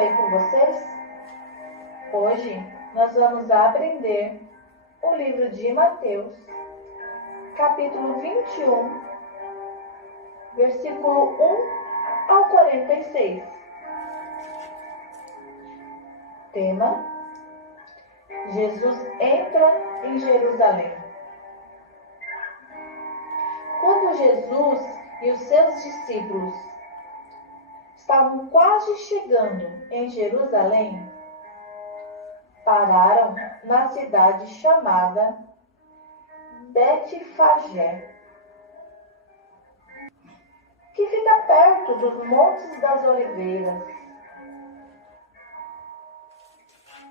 bem com vocês? Hoje nós vamos aprender o livro de Mateus, capítulo 21, versículo 1 ao 46. Tema: Jesus entra em Jerusalém. Quando Jesus e os seus discípulos estavam quase chegando em Jerusalém, pararam na cidade chamada Betfagé, que fica perto dos Montes das Oliveiras.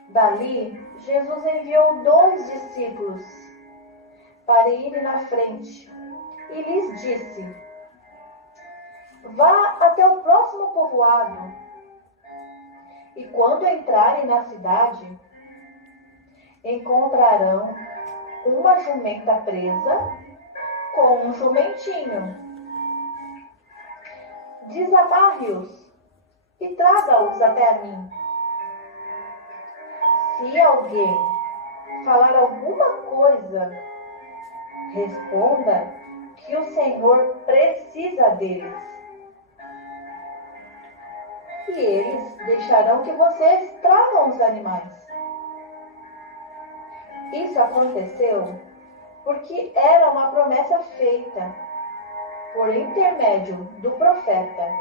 Dali, Jesus enviou 2 discípulos para irem na frente e lhes disse: vá até o próximo povoado e quando entrarem na cidade, encontrarão uma jumenta presa com um jumentinho. Desamarre-os e traga-os até a mim. Se alguém falar alguma coisa, responda que o Senhor precisa deles. E eles deixarão que vocês tragam os animais. Isso aconteceu porque era uma promessa feita por intermédio do profeta.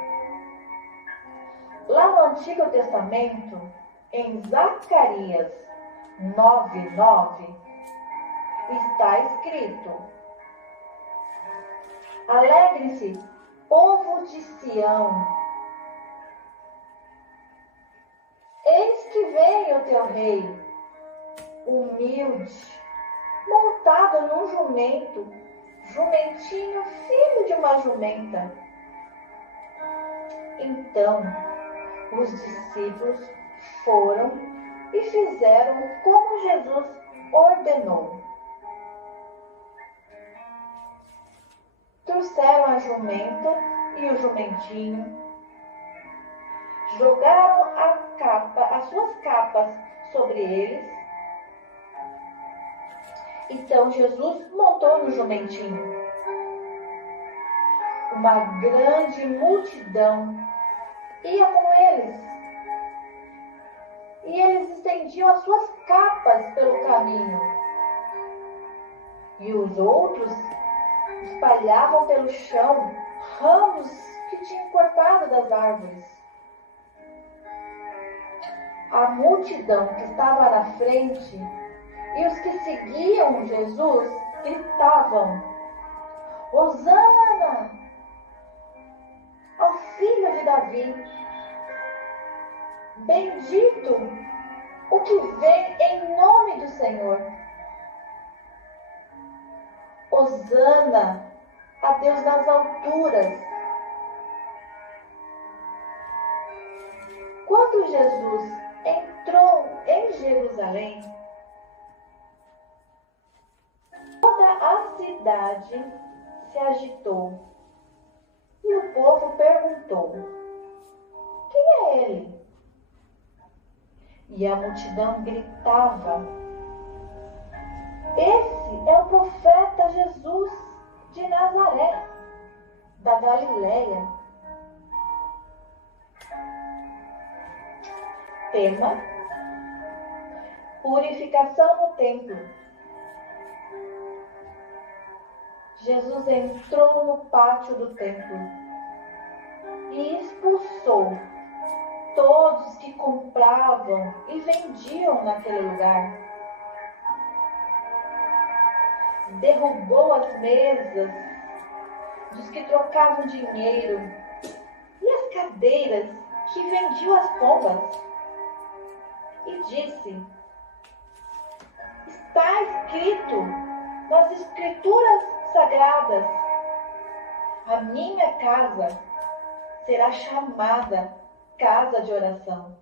Lá no Antigo Testamento, em Zacarias 9:9, está escrito: alegrem-se, povo de Sião. Eis que vem o teu rei, humilde, montado num jumentinho, filho de uma jumenta. Então, os discípulos foram e fizeram como Jesus ordenou. Trouxeram a jumenta e o jumentinho, jogaram as suas capas sobre eles. Então Jesus montou no jumentinho. Uma grande multidão ia com eles. E eles estendiam as suas capas pelo caminho. E os outros espalhavam pelo chão ramos que tinham cortado das árvores. A multidão que estava na frente e os que seguiam Jesus gritavam: Hosana ao filho de Davi! Bendito o que vem em nome do Senhor! Hosana a Deus nas alturas! Quando Jesus entrou em Jerusalém, toda a cidade se agitou e o povo perguntou: quem é ele? E a multidão gritava: esse é o profeta Jesus de Nazaré, da Galileia. Tema: purificação no templo. Jesus entrou no pátio do templo e expulsou todos que compravam e vendiam naquele lugar. Derrubou as mesas dos que trocavam dinheiro e as cadeiras que vendiam as pombas. E disse: está escrito nas Escrituras Sagradas: a minha casa será chamada casa de oração.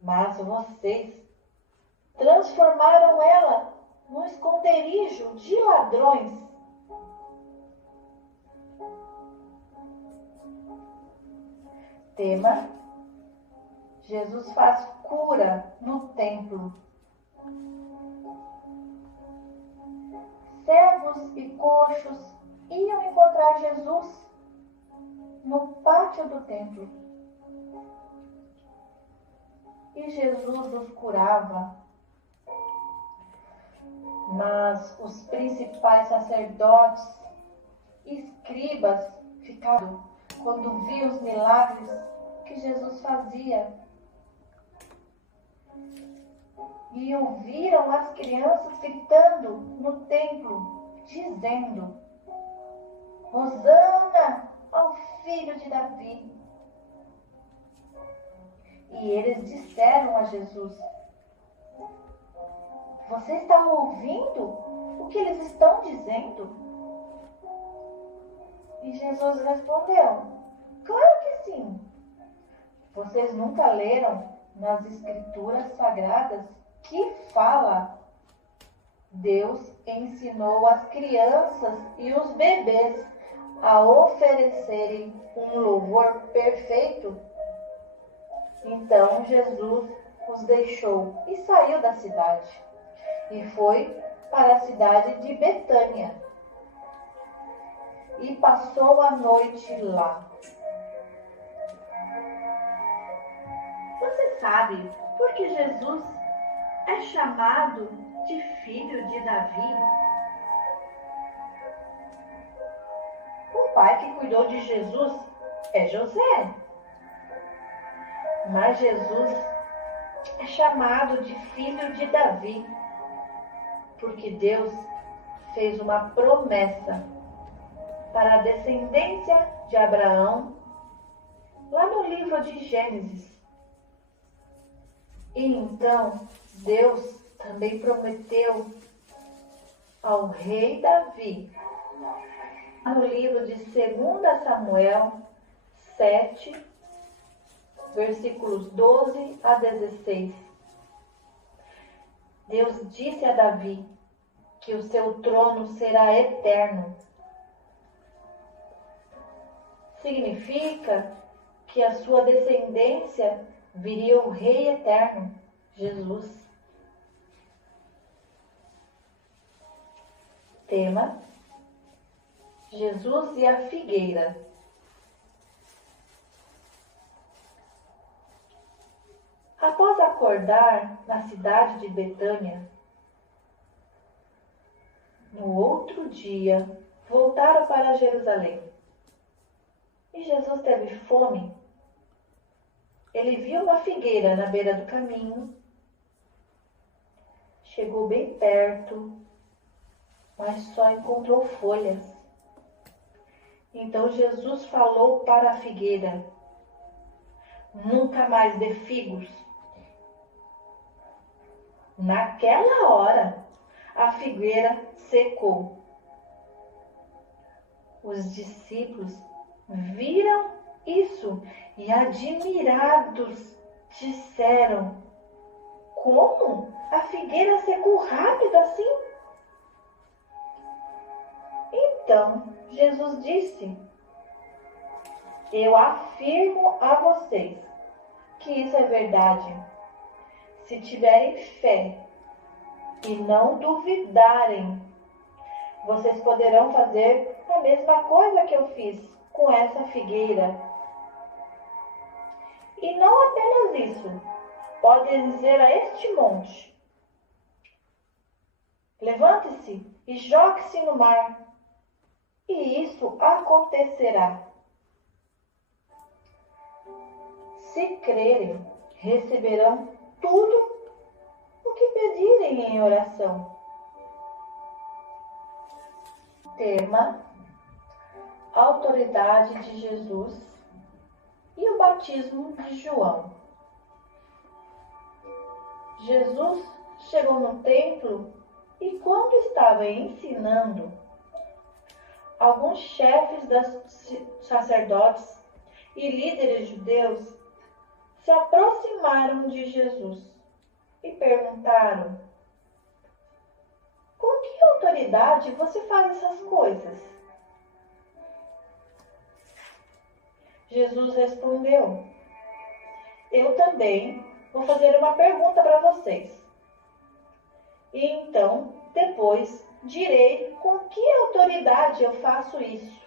Mas vocês transformaram ela num esconderijo de ladrões. Tema: Jesus faz cura no templo. Cegos e coxos iam encontrar Jesus no pátio do templo. E Jesus os curava. Mas os principais sacerdotes e escribas ficaram quando viam os milagres que Jesus fazia. E ouviram as crianças gritando no templo, dizendo: Hosana ao filho de Davi. E eles disseram a Jesus: Você está ouvindo o que eles estão dizendo? E Jesus respondeu: Claro que sim. Vocês nunca leram nas Escrituras Sagradas que fala: Deus ensinou as crianças e os bebês a oferecerem um louvor perfeito? Então Jesus os deixou e saiu da cidade. E foi para a cidade de Betânia. E passou a noite lá. Você sabe por que Jesus é chamado de filho de Davi? O pai que cuidou de Jesus é José. Mas Jesus é chamado de filho de Davi, porque Deus fez uma promessa para a descendência de Abraão, lá no livro de Gênesis. E então Deus também prometeu ao rei Davi, no livro de 2 Samuel 7, versículos 12 a 16. Deus disse a Davi que o seu trono será eterno. Significa que a sua descendência viria o Rei eterno, Jesus. Tema: Jesus e a figueira. Após acordar na cidade de Betânia, no outro dia voltaram para Jerusalém. E Jesus teve fome. Ele viu uma figueira na beira do caminho. Chegou bem perto, mas só encontrou folhas. Então Jesus falou para a figueira: Nunca mais dê figos. Naquela hora, a figueira secou. Os discípulos viram isso e, admirados, disseram: Como? A figueira secou rápido assim? Então Jesus disse: Eu afirmo a vocês que isso é verdade. Se tiverem fé e não duvidarem, vocês poderão fazer a mesma coisa que eu fiz com essa figueira. E não apenas isso, podem dizer a este monte: Levante-se e jogue-se no mar, e isso acontecerá. Se crerem, receberão tudo o que pedirem em oração. Tema: autoridade de Jesus e o batismo de João. Jesus chegou no templo e, quando estava ensinando, alguns chefes dos sacerdotes e líderes judeus se aproximaram de Jesus e perguntaram: Com que autoridade você faz essas coisas? Jesus respondeu: eu também vou fazer uma pergunta para vocês. E então, depois, direi com que autoridade eu faço isso.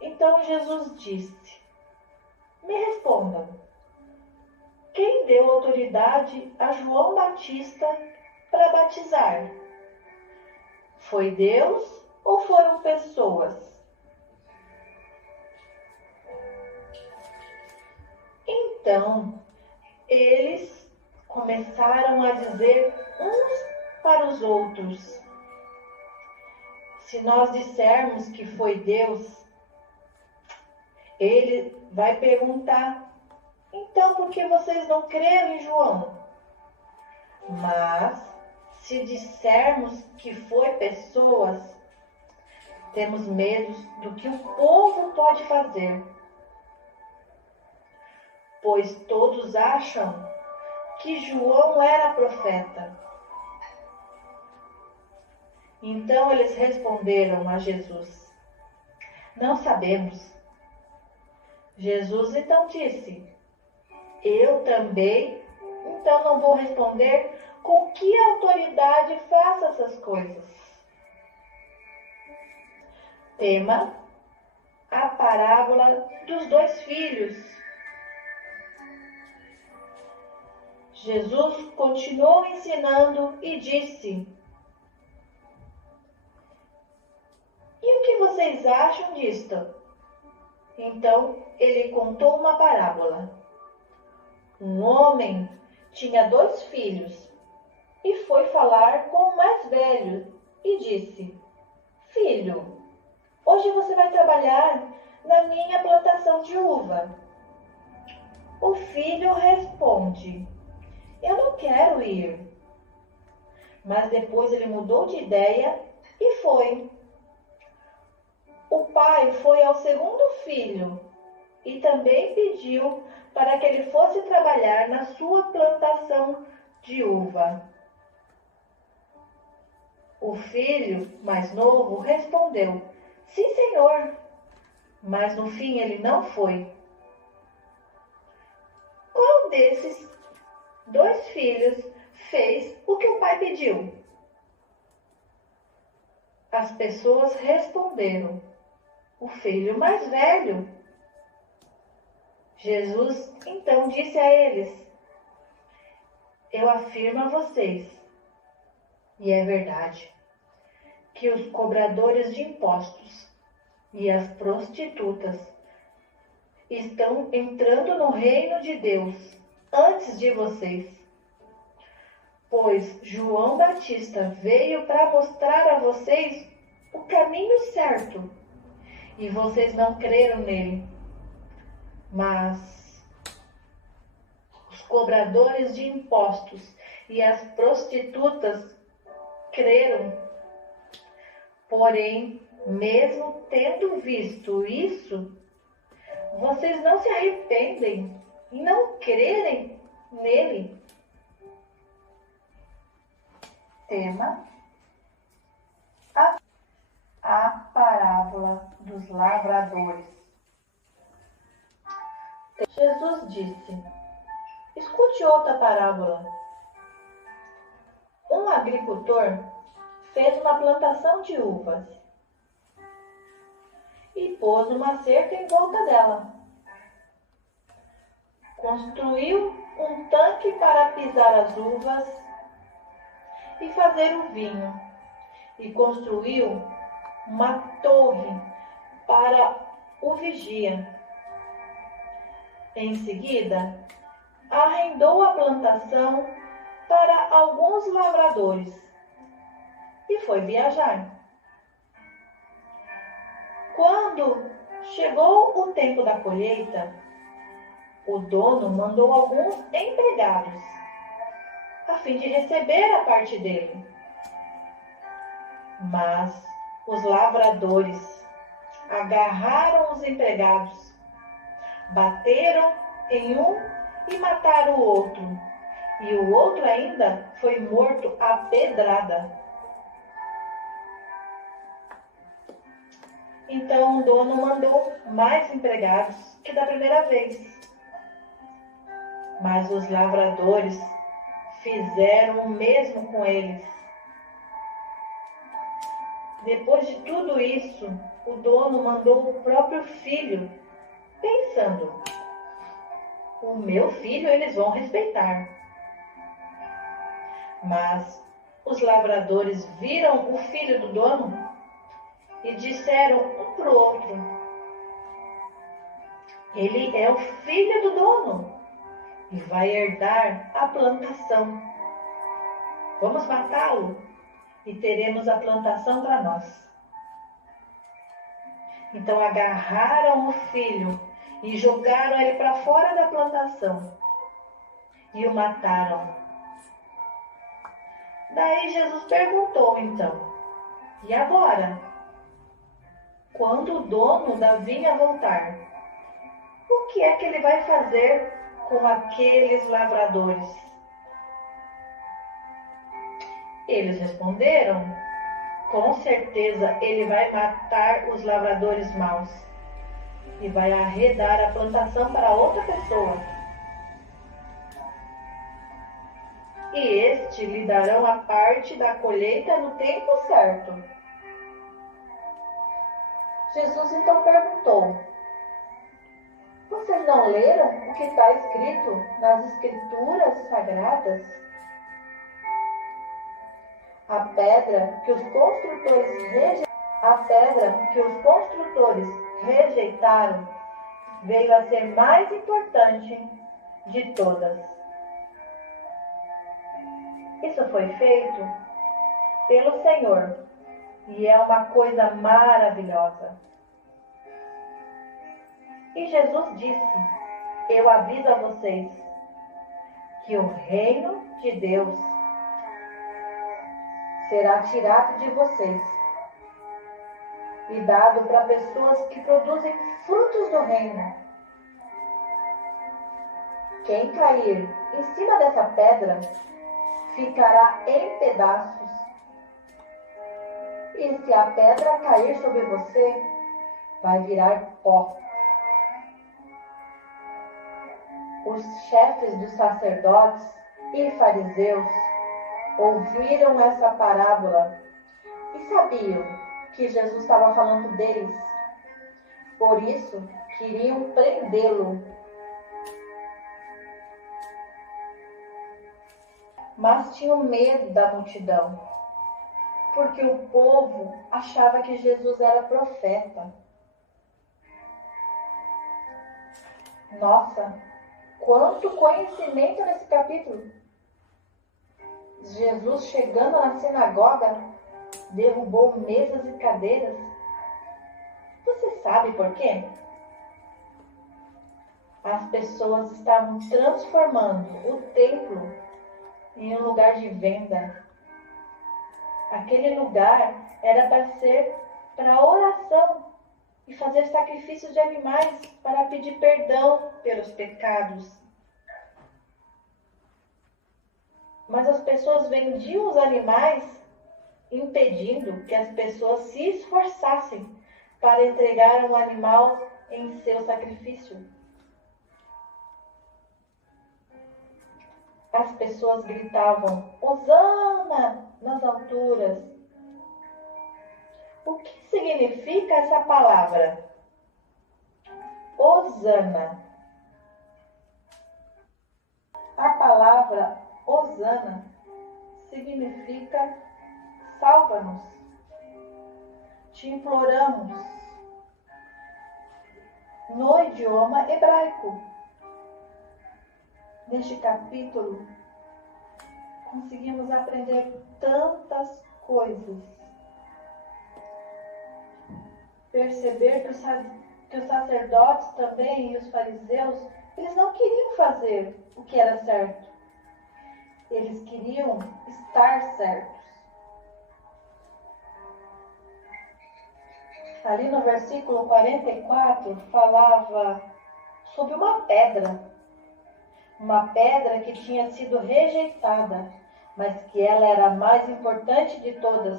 Então Jesus disse: me respondam, quem deu autoridade a João Batista para batizar? Foi Deus ou foram pessoas? Então, eles começaram a dizer uns para os outros: se nós dissermos que foi Deus, ele vai perguntar: então por que vocês não creram em João? Mas, se dissermos que foi pessoas, temos medo do que o povo pode fazer, pois todos acham que João era profeta. Então eles responderam a Jesus: não sabemos. Jesus então disse: eu também, então não vou responder com que autoridade faço essas coisas. Tema: a parábola dos dois filhos. Jesus continuou ensinando e disse: e o que vocês acham disto? Então ele contou uma parábola. Um homem tinha 2 filhos e foi falar com o mais velho e disse: filho, hoje você vai trabalhar na minha plantação de uva. O filho responde: eu não quero ir. Mas depois ele mudou de ideia e foi. O pai foi ao segundo filho e também pediu para que ele fosse trabalhar na sua plantação de uva. O filho mais novo respondeu: sim, senhor. Mas no fim ele não foi. Qual desses 2 filhos fez o que o pai pediu? As pessoas responderam: o filho mais velho. Jesus então disse a eles: eu afirmo a vocês, e é verdade, que os cobradores de impostos e as prostitutas estão entrando no reino de Deus antes de vocês. Pois João Batista veio para mostrar a vocês o caminho certo, e vocês não creram nele. Mas os cobradores de impostos e as prostitutas creram. Porém, mesmo tendo visto isso, vocês não se arrependem e não crerem nele. Tema: a parábola dos lavradores. Jesus disse: escute outra parábola. Um agricultor fez uma plantação de uvas e pôs uma cerca em volta dela. Construiu um tanque para pisar as uvas e fazer o vinho, e construiu uma torre para o vigia. Em seguida, arrendou a plantação para alguns lavradores e foi viajar. Quando chegou o tempo da colheita, o dono mandou alguns empregados a fim de receber a parte dele. Mas os lavradores agarraram os empregados, bateram em um e mataram o outro, e o outro ainda foi morto à pedrada. Então o dono mandou mais empregados que da primeira vez, Mas os lavradores fizeram o mesmo com eles. Depois de tudo isso, o dono mandou o próprio filho, pensando: o meu filho eles vão respeitar. Mas os lavradores viram o filho do dono e disseram um para o outro: ele é o filho do dono e vai herdar a plantação. Vamos matá-lo e teremos a plantação para nós. Então agarraram o filho e jogaram ele para fora da plantação e o mataram. Daí Jesus perguntou então: e agora? Quando o dono da vinha voltar, o que é que ele vai fazer com aqueles lavradores? Eles responderam: com certeza ele vai matar os lavradores maus e vai arredar a plantação para outra pessoa. E este lhe darão a parte da colheita no tempo certo. Jesus então perguntou: vocês não leram o que está escrito nas Escrituras Sagradas? A pedra que os construtores rejeitaram veio a ser mais importante de todas. Isso foi feito pelo Senhor e é uma coisa maravilhosa. E Jesus disse: eu aviso a vocês que o reino de Deus será tirado de vocês e dado para pessoas que produzem frutos do reino. Quem cair em cima dessa pedra ficará em pedaços. E se a pedra cair sobre você, vai virar pó. Os chefes dos sacerdotes e fariseus ouviram essa parábola e sabiam que Jesus estava falando deles. Por isso, queriam prendê-lo. Mas tinham medo da multidão, porque o povo achava que Jesus era profeta. Nossa, quanto conhecimento nesse capítulo! Jesus, chegando na sinagoga, derrubou mesas e cadeiras. Você sabe por quê? As pessoas estavam transformando o templo em um lugar de venda. Aquele lugar era para ser para oração e fazer sacrifícios de animais para pedir perdão pelos pecados. Mas as pessoas vendiam os animais, impedindo que as pessoas se esforçassem para entregar um animal em seu sacrifício. As pessoas gritavam: Hosana nas alturas. O que significa essa palavra? Hosana. A palavra Hosana significa salva-nos, te imploramos, no idioma hebraico. Neste capítulo, conseguimos aprender tantas coisas. Perceber que os sacerdotes também e os fariseus, eles não queriam fazer o que era certo. Eles queriam estar certos. Ali no versículo 44, falava sobre uma pedra que tinha sido rejeitada, mas que ela era a mais importante de todas.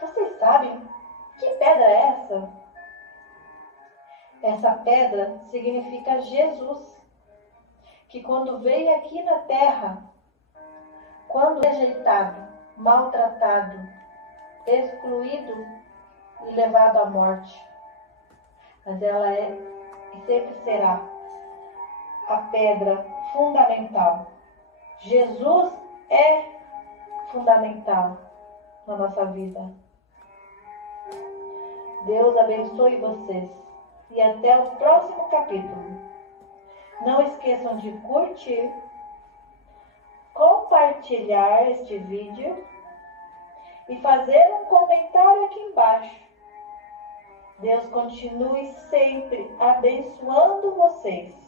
Vocês sabem que pedra é essa? Essa pedra significa Jesus. que quando veio aqui na terra, quando rejeitado, maltratado, excluído e levado à morte, mas ela é e sempre será a pedra fundamental. Jesus é fundamental na nossa vida. Deus abençoe vocês e até o próximo capítulo. Não esqueçam de curtir, compartilhar este vídeo e fazer um comentário aqui embaixo. Deus continue sempre abençoando vocês.